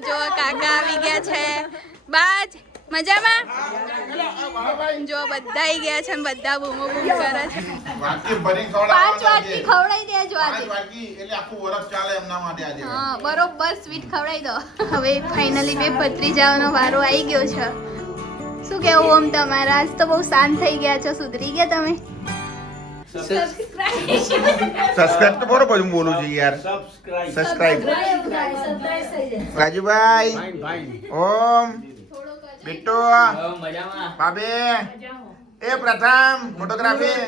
જો કાકા આવી ગયા છે બાજ મજામાં જો બધા આવી ગયા છે બધા બૂમો બૂમ કરે છે 5 વાટકી ખવડાવી દેજો આજે હા બરોબર સ્વીટ ખવડાવી દો હવે ફાઇનલી બે ભત્રીજાઓનો વારો આવી ગયો છે શું કેવું ઓમ તમારા આજ તો બહુ શાંત થઈ ગયા છો સુધરી ગયા તમે સબસ્ક્રાઇબ તો બરોબર હું બોલું છું યાર સબસ્ક્રાઇબ રાજુભાઈ ઓમ બેટો બાબે એ પ્રથમ ફોટોગ્રાફી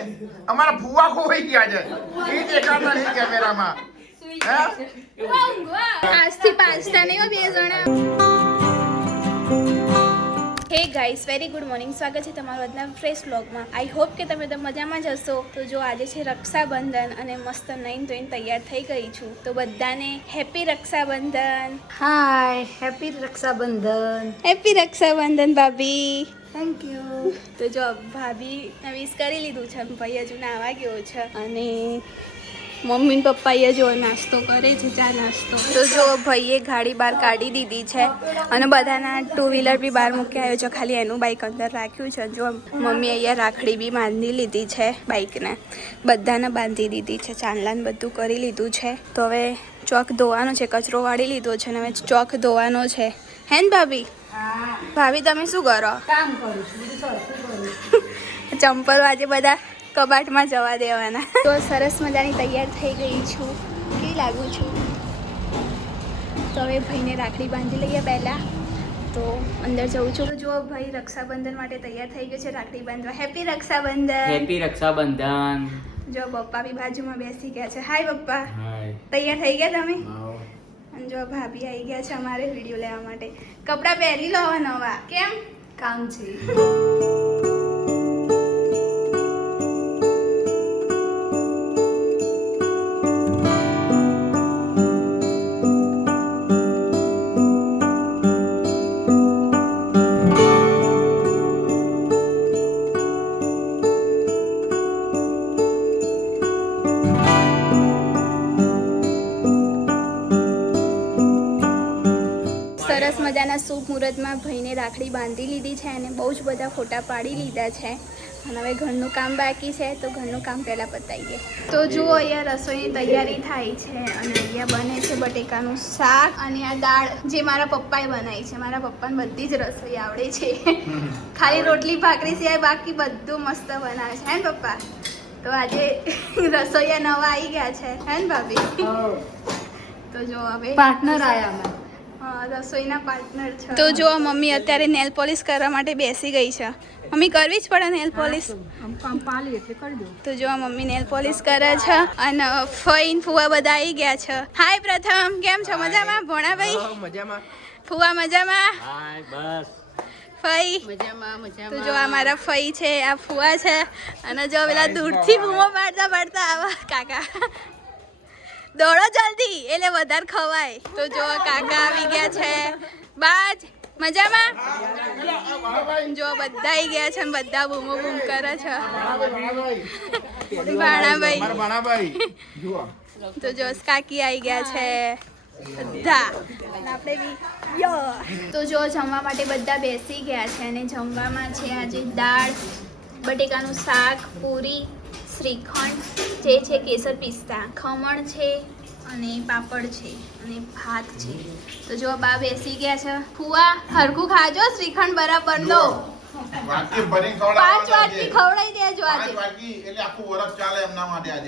અમારા ફુવા ખોઈ ગયા છે એ દેખાતા નહીં કેમેરામાં આજથી 5 નહીં બે જણા હે ગાઈસ વેરી ગુડ મોર્નિંગ સ્વાગત છે તમારું આજના ફ્રેશ વ્લોગમાં આઈ હોપ કે તમે તો મજામાં જ હશો તો જો આજે છે રક્ષાબંધન અને મસ્ત નાઈન ધોઈને તૈયાર થઈ ગઈ છું તો બધાને હેપી રક્ષાબંધન હાય હેપી રક્ષાબંધન ભાભી થેન્ક યુ તો જો ભાભી વિશ કરી લીધું છે ભાઈ હજુ નાવા ગયો છે અને મમ્મી ને પપ્પાએ જો નાસ્તો કરે છે ચા નાસ્તો તો જો ભાઈએ ગાડી બહાર કાઢી દીધી છે અને બધાના 2 વ્હીલર બી બહાર મૂકી આવ્યો છે ખાલી એનું બાઇક અંદર રાખ્યું છે જો મમ્મી અહીંયા રાખડી બી બાંધી લીધી છે બાઇકને બધાને બાંધી દીધી છે ચાંદલાને બધું કરી લીધું છે તો હવે ચોક ધોવાનો છે કચરો વાળી લીધો છે અને હવે ચોક ધોવાનો છે હે ને ભાભી ભાભી તમે શું કરો કામ કરું છું ચંપલ આજે બધા કબાટમાં જવા દેવાના તો સરસ મજાની તૈયાર થઈ ગઈ છું કેવી લાગુ છું તો હવે ભાઈને રાખડી બાંધી લઈએ પહેલાં તો અંદર જઉં છું તો જો ભાઈ રક્ષાબંધન માટે તૈયાર થઈ ગયો છે રાખડી બાંધવા હેપી રક્ષાબંધન જો પપ્પા બી બાજુમાં બેસી ગયા છે હાય પપ્પા તૈયાર થઈ ગયા તમે અને જો ભાભી આવી ગયા છે અમારે વિડીયો લેવા માટે કપડાં પહેરી લો નવા કેમ કામ છે સરસ મજાના શુભ મુહૂર્તમાં ભાઈને રાખડી બાંધી લીધી છે અને બહુ જ બધા ફોટા પાડી લીધા છે અને હવે ઘરનું કામ બાકી છે તો ઘરનું કામ પહેલાં પતાવીએ તો જુઓ અહીંયા રસોઈની તૈયારી થાય છે અને અહીંયા બને છે બટેકાનું શાક અને આ દાળ જે મારા પપ્પાએ બનાવી છે મારા પપ્પાને બધી જ રસોઈ આવડે છે ખાલી રોટલી ભાખરી સિવાય બાકી બધું મસ્ત બનાવે છે હે ને પપ્પા તો આજે રસોઈયા નવા આવી ગયા છે હે ને ભાભી તો જો હવે પાર્ટનર આયા રસોઈના પાર્ટનર છે તો જો મમ્મી અત્યારે નેલ પોલિશ કરવા માટે બેસી ગઈ છે મમ્મી કરવી જ પડે નેલ પોલિશ પાલી એટલે કરી દો તો જો મમ્મી નેલ પોલિશ કરે છે અને ફઈન ફુવા બધા આવી ગયા છે હાય પ્રથમ કેમ છો મજામાં ભોણાભાઈ મજામાં ફુવા મજામાં હાય બસ ફઈ મજામાં તો જો આ મારા ફઈ છે આ ફુવા છે અને જો પેલા દૂરથી બૂમો પાડતા આવા કાકા દોડો જલ્દી એટલે વધારે ખવાય તો જો કાકા આવી ગયા છે બાજ મજામાં જો બધા આવી ગયા છે બધા બૂમો બૂમ કરે છે ભાણાભાઈ તો જો કાકી આવી ગયા છે બધા આપણે બી તો જો જમવા માટે બધા બેસી ગયા છે અને જમવામાં છે આજે દાળ બટેકાનું શાક પૂરી શ્રીખંડ જે છે કેસર પિસ્તા ખમણ છે અને પાપડ છે અને ભાત છે તો જો બા બેસી ગયા છે ફુવા હરખું ખાજો શ્રીખંડ બરાબર લો 5 વાટકી ખવડાવી દેજો આજે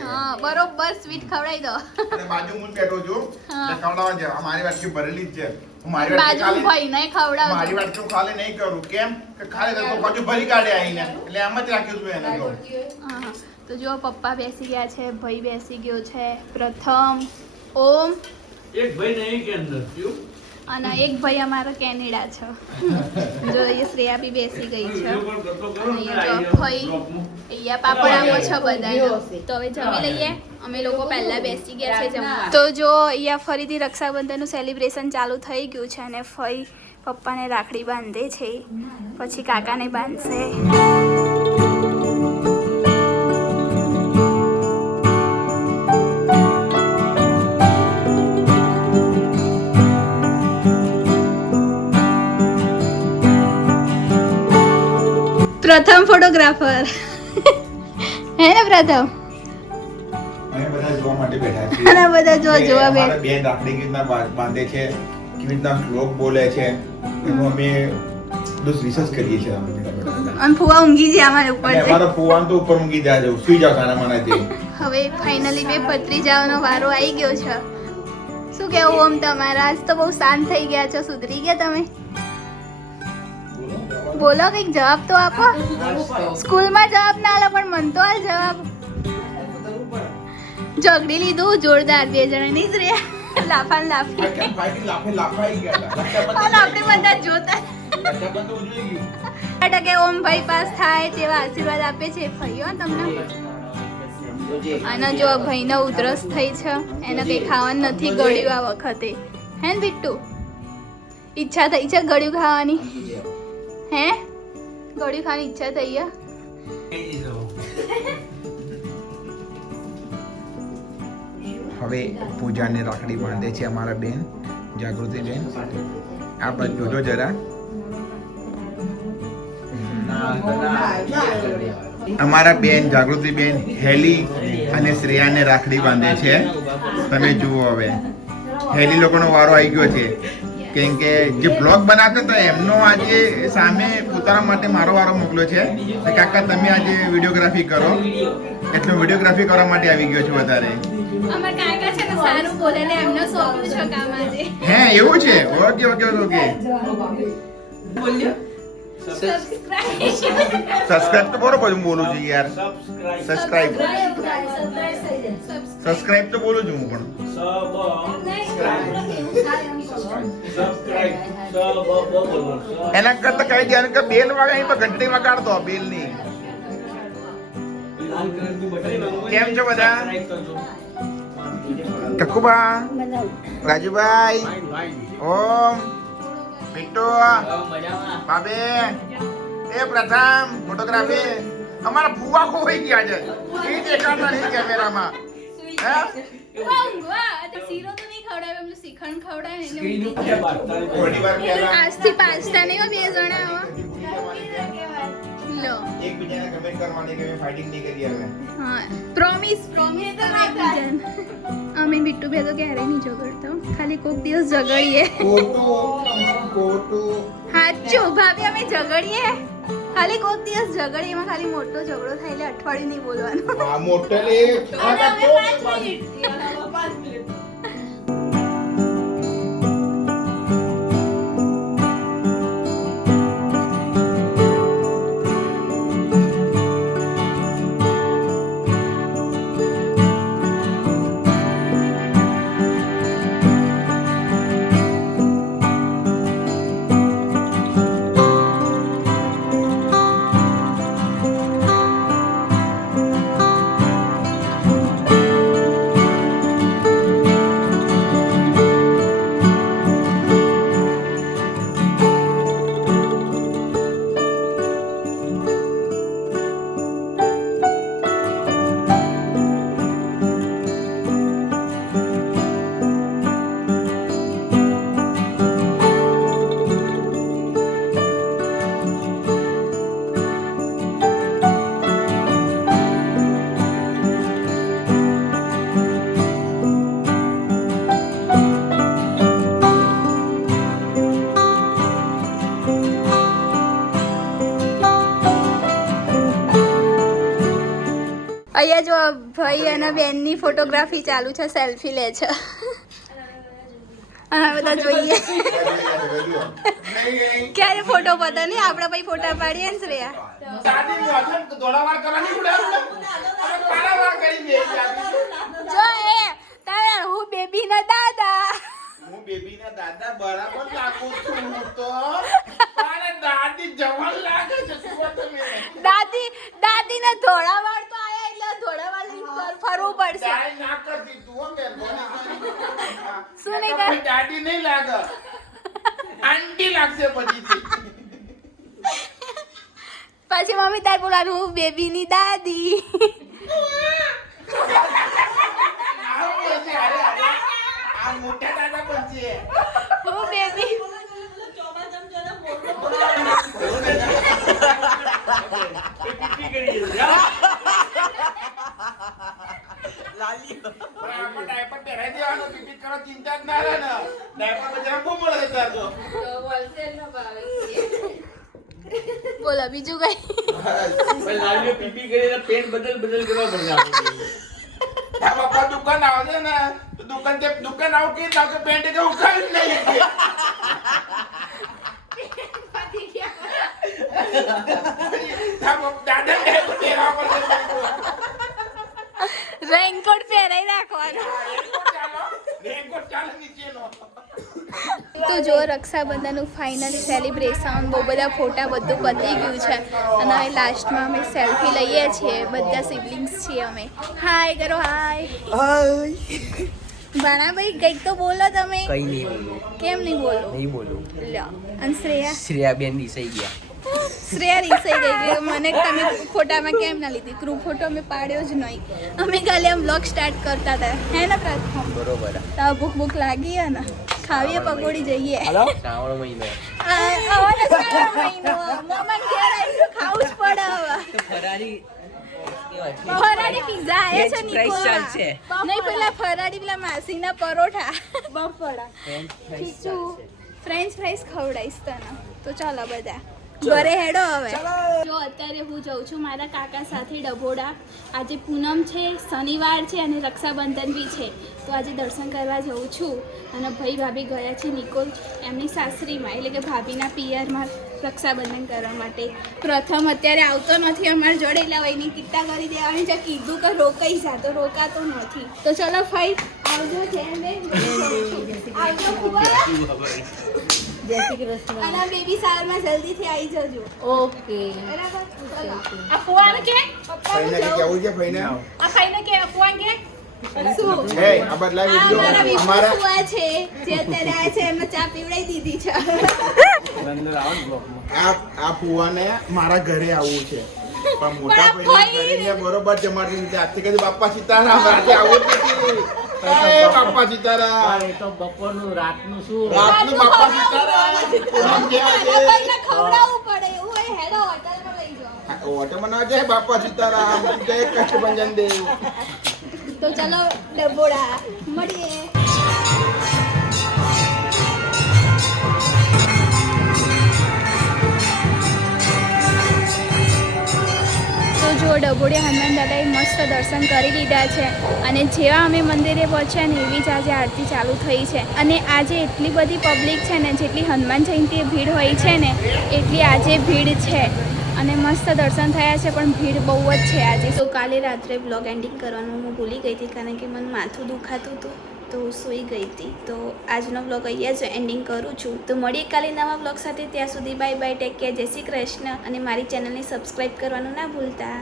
હા બરોબર સ્વીટ ખવડાવી દો બાજુ ભાઈ નહીં ખવડાવજો મારી વાટકી ખાલી નહીં કરું કેમ કે ખાલી તો પાછું ભરી કાઢે આવીને એટલે એમ જ રાખ્યું છું એને તો હા તો જો પપ્પા બેસી ગયા છે ભાઈ બેસી ગયો છે પ્રથમ ઓમ એક ભાઈ નહીં કે અંદર ક્યું અને એક ભાઈ અમારો કેનેડા છે જો એ શ્રેયા બી બેસી ગઈ છે અને અહીંયા જો ભાઈ અહીંયા પાપડ આવો છે બધા તો હવે જમી લઈએ અમે લોકો પહેલા બેસી ગયા છે જમવા તો જો અહીંયા ફરીથી રક્ષાબંધનનું સેલિબ્રેશન ચાલુ થઈ ગયું છે અને ફઈ પપ્પાને રાખડી બાંધે છે પછી કાકાને બાંધશે પ્રથમ ફોટોગ્રાફર હે ને પ્રથમ અમે બધા જોવા માટે બેઠા છીએ અને બધા જોવા કે જોવા અમારા બેન રાખડી કેવી રીતના બાંધે છે કેવી રીતના શ્લોક બોલે છે એનું અમે બધું રિસર્ચ કરીએ છીએ અમે બેઠા અને ફુવા ઊંઘી છે અમારે ઉપર અને અમારો ફુવાન તો ઉપર મૂકી દે જાવ સુઈ જાવ સાના મને તે હવે ફાઇનલી બે પતરી જવાનો વારો આવી ગયો છે શું કેવું ઓમ તમારા આજ તો બહુ શાંત થઈ ગયા છો સુધરી ગયા તમે બોલો કંઈક જવાબ તો આપો સ્કૂલમાં જવાબ ના આલો પણ મન તો હાલ જવાબ ઝઘડી લીધું જોરદાર બે જણા નહીં જ રહ્યા લાફાન લાફી કેમ ભાઈ લાફાઈ ગયા હતા અને આપણે બધા જોતા રક્ષાબંધન તો ઉજવી ગયું ટકે ઓમ ભાઈ પાસ થાય તેવા આશીર્વાદ આપે છે ભાઈઓ તમને અને જો ભાઈને ઉધરસ થઈ છે એને કંઈ ખાવાનું નથી ગળ્યું આ વખતે હે ને બિટ્ટુ ઈચ્છા થઈ છે ગળ્યું ખાવાની હે ગળ્યું ખાવાની ઈચ્છા થઈ છે હવે પૂજાને રાખડી બાંધે છે અમારા બેન જાગૃતિ બેન આ બાજુ જોજો જરા અમારા બેન જાગૃતિ બેન હેલી અને શ્રેયાને રાખડી બાંધે છે તમે જુઓ હવે હેલી લોકોનો વારો આવી ગયો છે કેમ કે જે બ્લોગ બનાવતા હતા એમનો આજે સામે પોતાના માટે મારો વારો મોકલ્યો છે તો કાકા તમે આજે વિડીયોગ્રાફી કરો એટલે વિડીયોગ્રાફી કરવા માટે આવી ગયો છું વધારે અમાર કાકા છે ને સારું બોલે ને એમનો શોખ છે કામ આજે હે એવું છે ઓકે ઓકે ઓકે સબસ્ક્રાઇબ તો બરોબર હું બોલું છું યાર સબસ્ક્રાઇબ સબસ્ક્રાઇબ તો બોલું છું હું પણ એના કરતા કઈ ધ્યાન કે બેલ વગાડી પણ ઘંટી વગાડતો બેલ ની કેમ છો બધા કકુબા રાજુભાઈ ઓમ બિટ્ટુ બાબે એ પ્રથમ ફોટોગ્રાફી અમારા ફુવા ખોવાઈ ગયા છે એ દેખાતા નહીં કેમેરામાં હે શીરો તો નહીં ખવડાવે એમને શ્રીખંડ ખવડાવે ને સ્ક્રીન ઉપર બાંધતા થોડી વાર પહેલા આજથી પાછતા નહીં હો બે જણા આવા લો એકબીજાને કમેન્ટ કરવાની કે ફાઇટિંગ નહીં કરી હવે હા પ્રોમિસ પ્રોમિસ તો એકબીજાને અમે બિટ્ટુ બે તો ક્યારેય નહીં ઝઘડતો ખાલી કોક દિવસ ઝઘડીએ કોટું હાચું ભાભી અમે ઝઘડીએ ખાલી કોક દિવસ ઝઘડીએ એમાં ખાલી મોટો ઝઘડો થાય એટલે અઠવાડિયું નહીં બોલવાનું આ મોટેલે અહીંયા જો ભાઈ અને બેનની ફોટોગ્રાફી ચાલુ છે સેલ્ફી લે છે અને બધા જોઈએ ક્યારે ફોટો પતા નહીં આપણે ભાઈ ફોટા પાડીએ ને શ્રેયા દાદી મોથમ દોડાવાર કરવાની ઉડાડું અને પારાવાર કરી દે જો એ તારે હું બેબી ના દાદા હું બેબીના દાદા બરાબર લાગુ છું તો પણ દાદી જવાન લાગે છે શું તમે દાદીને ધોળા વાળ તો આયા એટલે ધોળા વાળ ફરવું પડશે ચાય ના કરતી તું હો મહેરબાની શું નહીં કર દાદી નહીં લાગે આંટી લાગશે પછીથી પછી મમ્મી તાર બોલાનું હું બેબીની દાદી આ મોટા દાદા પણ છે હું બેબી ચિંતા જ ના રહે ને ડાયપર બજાર બહુ મળે છે તાર તો બોલો બીજું કઈ ભાઈ લાલ્યો પીપી કરીને પેન્ટ બદલ કરવા પડે આપણે. તારા પપ્પા દુકાન આવે છે ને તો દુકાન આવું કે પેન્ટ કે ઉખાડી જ નહીં દાદા રેનકોટ પહેરાઈ રાખવાનો રેનકોટ ચાલે નીચેનો તો જો રક્ષાબંધનનું ફાઇનલી સેલિબ્રેશન બહુ બધા ફોટા બધું પતી ગયું છે અને હવે લાસ્ટમાં અમે સેલ્ફી લઈએ છીએ બધા સિબલિંગ્સ છીએ અમે હાય કરો હાય ભાણાભાઈ કંઈક તો બોલો તમે કઈ નહીં બોલું કેમ નહીં બોલો નહીં બોલું લ્યો અને શ્રેયા શ્રેયાબેન દિસાઈ ગયા શ્રેયા રીસાઈ ગઈ કે મને તમે ફોટામાં કેમ ના લીધી ગ્રુપ ફોટો અમે પાડ્યો જ નહીં અમે ખાલી આમ બ્લોગ સ્ટાર્ટ કરતા હતા હે ને પ્રથમ બરોબર તો ભૂખ લાગી હે ને ખાવીએ પકોડી જઈએ શ્રાવણ મહિનો આવવાનો સારો મહિનો મમ્મા ઘેર આવીને ખાવું જ પડે હવે તો ફરારી ફરાળી પીઝા આયા છે Veg fries નિકોલા ચાલશે. નહીં પેલા ફરાળી પેલા માસીના પરોઠા બફળા French fries ખીચું ચાલશે. ફ્રેન્ચ ફ્રાઈસ ખવડાવીશ તને તો ચાલો બધા ઘરે હેડો હવે જો અત્યારે હું જઉં છું મારા કાકા સાથે ડભોડા આજે પૂનમ છે શનિવાર છે અને રક્ષાબંધન બી છે તો આજે દર્શન કરવા જઉં છું અને ભાઈ ભાભી ગયા છે નિકોલ એમની સાસરીમાં એટલે કે ભાભીના પિયરમાં રક્ષાબંધન કરવા માટે પ્રથમ અત્યારે આવતો નથી અમારી જોડે એટલે વહીની કિટ્ટા કરી દેવાની છે કીધું કે રોકાઈ જા તો રોકાતો નથી તો ચલો ભાઈ આવજો જેમ બેન આવજો ફુવા. જય શ્રી કૃષ્ણ અને બેબી સારમાં જલ્દીથી આવી જજો ઓકે બરાબર ચલો આ ફુવાને કે પપ્પા હું ફઈને જાઉં કેવું છે ફઈને આ ફાઈને કે ફુવાને કે શું હે આ બદલા આ વિડિયો મારા વિપુલ અમારા ફુવા છે જે અત્યારે આ છે એમને ચા પીવડાવી દીધી છે આ ફુવાને મારા ઘરે આવવું છે પણ મોટા પણ આ ભાઈને ભાઈ- કરીને બરોબર જમાડી દીધી આજથી કદી બાપા સીતારામ રાતે આવું જ નથી એ બાપા સીતારામ એ તો બપોરનું રાતનું શું રાતનું બાપા સીતારામ પૂનમ છે આજે. ભાઈને ખવડાવવું પડે એવું હોય હેલો હોટલમાં લઈ જાઓ ઓટો મનાવે છે બાપા સીતારામ જય કષ્ટભંજન દેવ તો ચલો ડબોડા મળીએ તો જો ડભોડિયા હનુમાન દાદાએ મસ્ત દર્શન કરી લીધા છે અને જેવા અમે મંદિરે પહોંચ્યા ને એવી જ આજે આરતી ચાલુ થઈ છે અને આજે એટલી બધી પબ્લિક છે ને જેટલી હનુમાન જયંતીએ ભીડ હોય છે ને એટલી આજે ભીડ છે અને મસ્ત દર્શન થયા છે પણ ભીડ બહુ જ છે આજે તો કાલે રાત્રે બ્લોગ એન્ડિંગ કરવાનું હું ભૂલી ગઈ હતી કારણ કે મને માથું દુખાતું હતું તો હું સૂઈ ગઈ હતી તો આજનો બ્લોગ અહીંયા જ એન્ડિંગ કરું છું તો મળીએ કાલે નવા બ્લોગ સાથે ત્યાં સુધી બાય બાય ટેક કેર જય શ્રી કૃષ્ણ અને મારી ચેનલને સબસ્ક્રાઈબ કરવાનું ના ભૂલતા